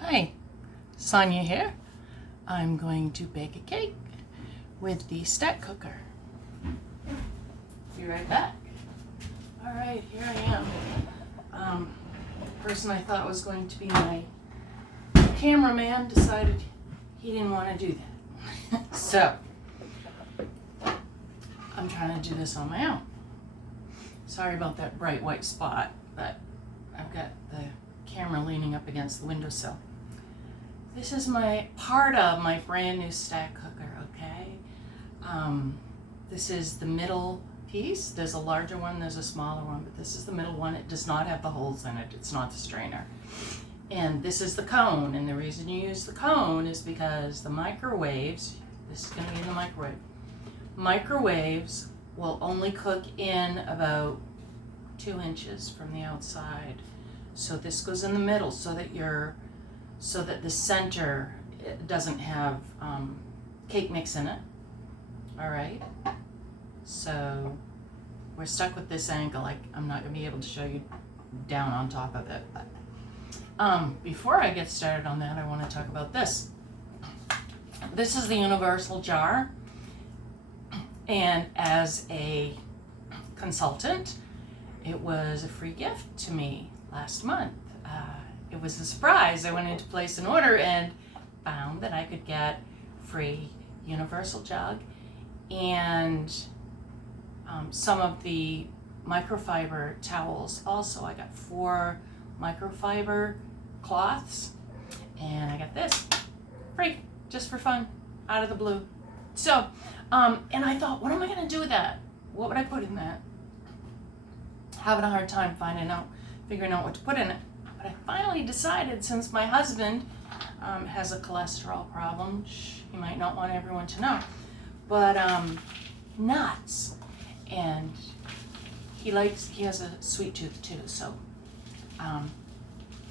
Hi, Sonia here. I'm going to bake a cake with the stack cooker. Be right back. All right, here I am. The person I thought was going to be my cameraman decided he didn't want to do that. So, I'm trying to do this on my own. Sorry about that bright white spot, but I've got the camera leaning up against the windowsill. This is part of my brand new stack cooker, okay? This is the middle piece. There's a larger one, there's a smaller one, but this is the middle one. It does not have the holes in it. It's not the strainer. And this is the cone, and the reason you use the cone is because the microwaves, this is gonna be in the microwave. Microwaves will only cook in about 2 inches from the outside. So this goes in the middle so that the center doesn't have cake mix in it. All right. So we're stuck with this angle. I'm not gonna be able to show you down on top of it. But before I get started on that, I want to talk about this. This is the universal jar, and as a consultant, it was a free gift to me last month. It was a surprise. I went in to place an order and found that I could get free universal jug and some of the microfiber towels also. I got 4 microfiber cloths, and I got this free, just for fun, out of the blue. So, and I thought, what am I gonna do with that? What would I put in that? Having a hard time figuring out what to put in it. But I finally decided, since my husband has a cholesterol problem, he might not want everyone to know, but nuts. And he has a sweet tooth too, so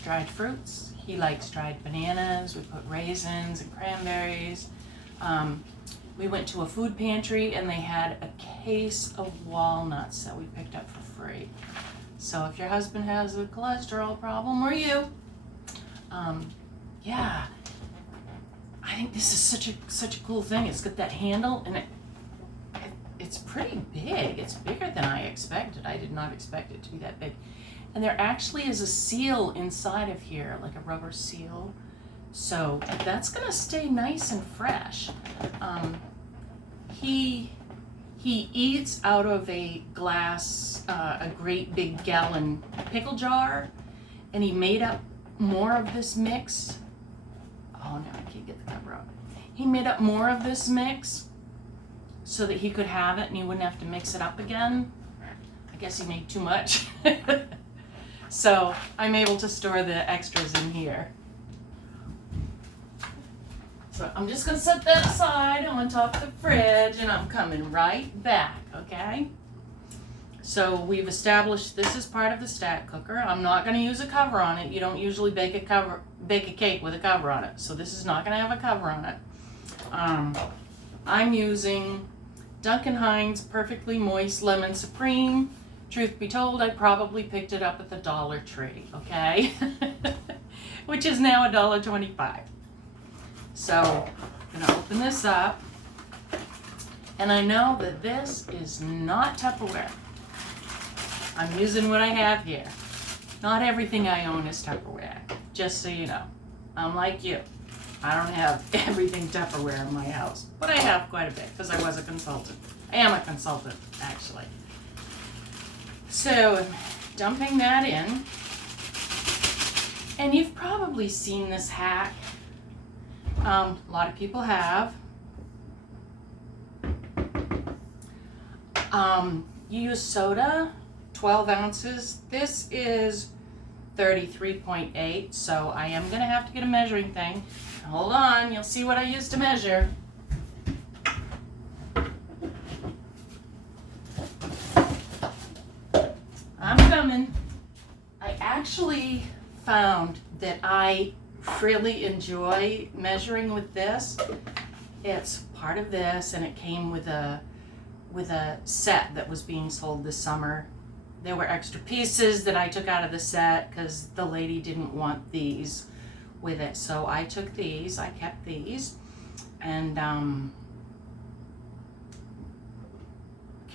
dried fruits. He likes dried bananas. We put raisins and cranberries. We went to a food pantry and they had a case of walnuts that we picked up for free. So if your husband has a cholesterol problem, or you, yeah, I think this is such a cool thing. It's got that handle, and it's pretty big. It's bigger than I expected. I did not expect it to be that big. And there actually is a seal inside of here, like a rubber seal. So that's gonna stay nice and fresh. He eats out of a glass, a great big gallon pickle jar, and he made up more of this mix. Oh no, I can't get the cover out. He made up more of this mix so that he could have it and he wouldn't have to mix it up again. I guess he made too much. So I'm able to store the extras in here. So I'm just gonna set that aside on top of the fridge, and I'm coming right back, okay? So we've established this is part of the stack cooker. I'm not gonna use a cover on it. You don't usually bake a cake with a cover on it. So this is not gonna have a cover on it. I'm using Duncan Hines Perfectly Moist Lemon Supreme. Truth be told, I probably picked it up at the Dollar Tree, okay? Which is now $1.25. So I'm gonna open this up, and I know that this is not Tupperware. I'm using what I have here. Not everything I own is Tupperware, just so you know. I'm like you. I don't have everything Tupperware in my house, but I have quite a bit because I was a consultant. I am a consultant, actually. So I'm dumping that in, and you've probably seen this hack. A lot of people have. You use soda, 12 ounces. This is 33.8, so I am gonna have to get a measuring thing. Hold on, you'll see what I use to measure. I'm coming. I actually found that I really enjoy measuring with this. It's part of this, and it came with a set that was being sold this summer. There were extra pieces that I took out of the set because the lady didn't want these with it. So I took these, I kept these, and can't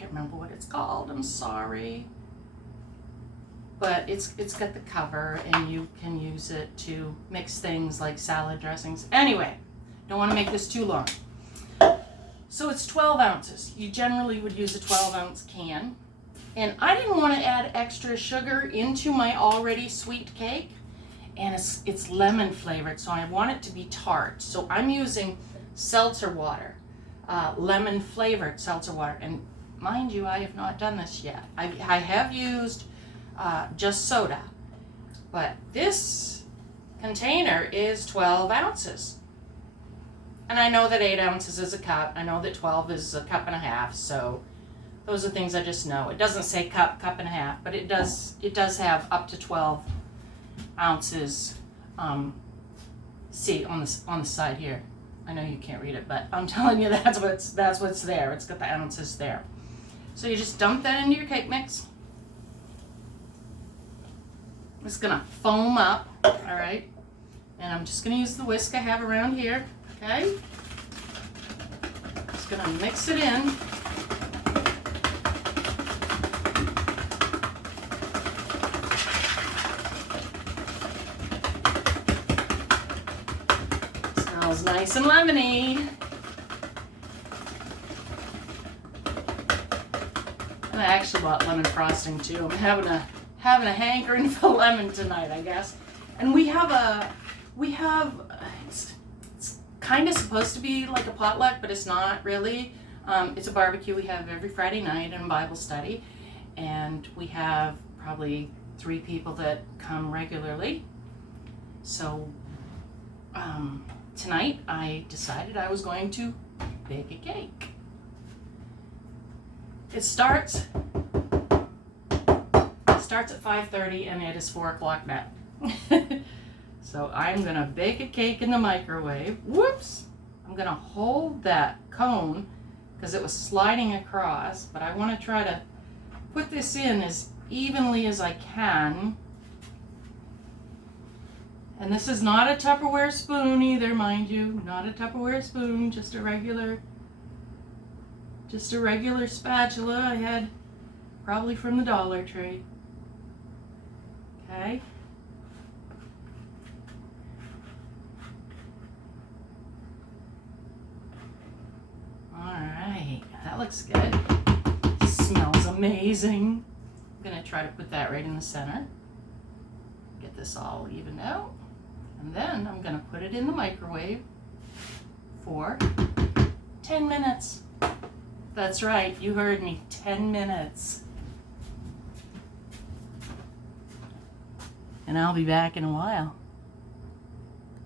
remember what it's called, I'm sorry. But it's got the cover, and you can use it to mix things like salad dressings. Anyway, don't want to make this too long. So it's 12 ounces. You generally would use a 12-ounce can. And I didn't want to add extra sugar into my already sweet cake. And it's lemon flavored, so I want it to be tart. So I'm using seltzer water, lemon flavored seltzer water. And mind you, I have not done this yet. I have used just soda. But this container is 12 ounces. And I know that 8 ounces is a cup. I know that 12 is a cup and a half. So those are things I just know. It doesn't say cup and a half, but it does have up to 12 ounces. See on the side here. I know you can't read it, but I'm telling you that's what's there. It's got the ounces there. So you just dump that into your cake mix. It's gonna foam up, all right? And I'm just gonna use the whisk I have around here. Okay, just gonna mix it in. Smells nice and lemony. And I actually bought lemon frosting too. I'm having a hankering for lemon tonight, I guess. And we have it's kind of supposed to be like a potluck, but it's not really. It's a barbecue we have every Friday night and Bible study, and we have probably 3 people that come regularly. So tonight I decided I was going to bake a cake. It starts at 5:30 and it is 4 o'clock now. So I'm gonna bake a cake in the microwave. Whoops! I'm gonna hold that cone because it was sliding across, but I want to try to put this in as evenly as I can. And this is not a Tupperware spoon either, mind you. Not a Tupperware spoon, just a regular spatula I had probably from the Dollar Tree. Okay. Alright, that looks good. Smells amazing. I'm gonna try to put that right in the center. Get this all evened out. And then I'm gonna put it in the microwave for 10 minutes. That's right, you heard me, 10 minutes. And I'll be back in a while.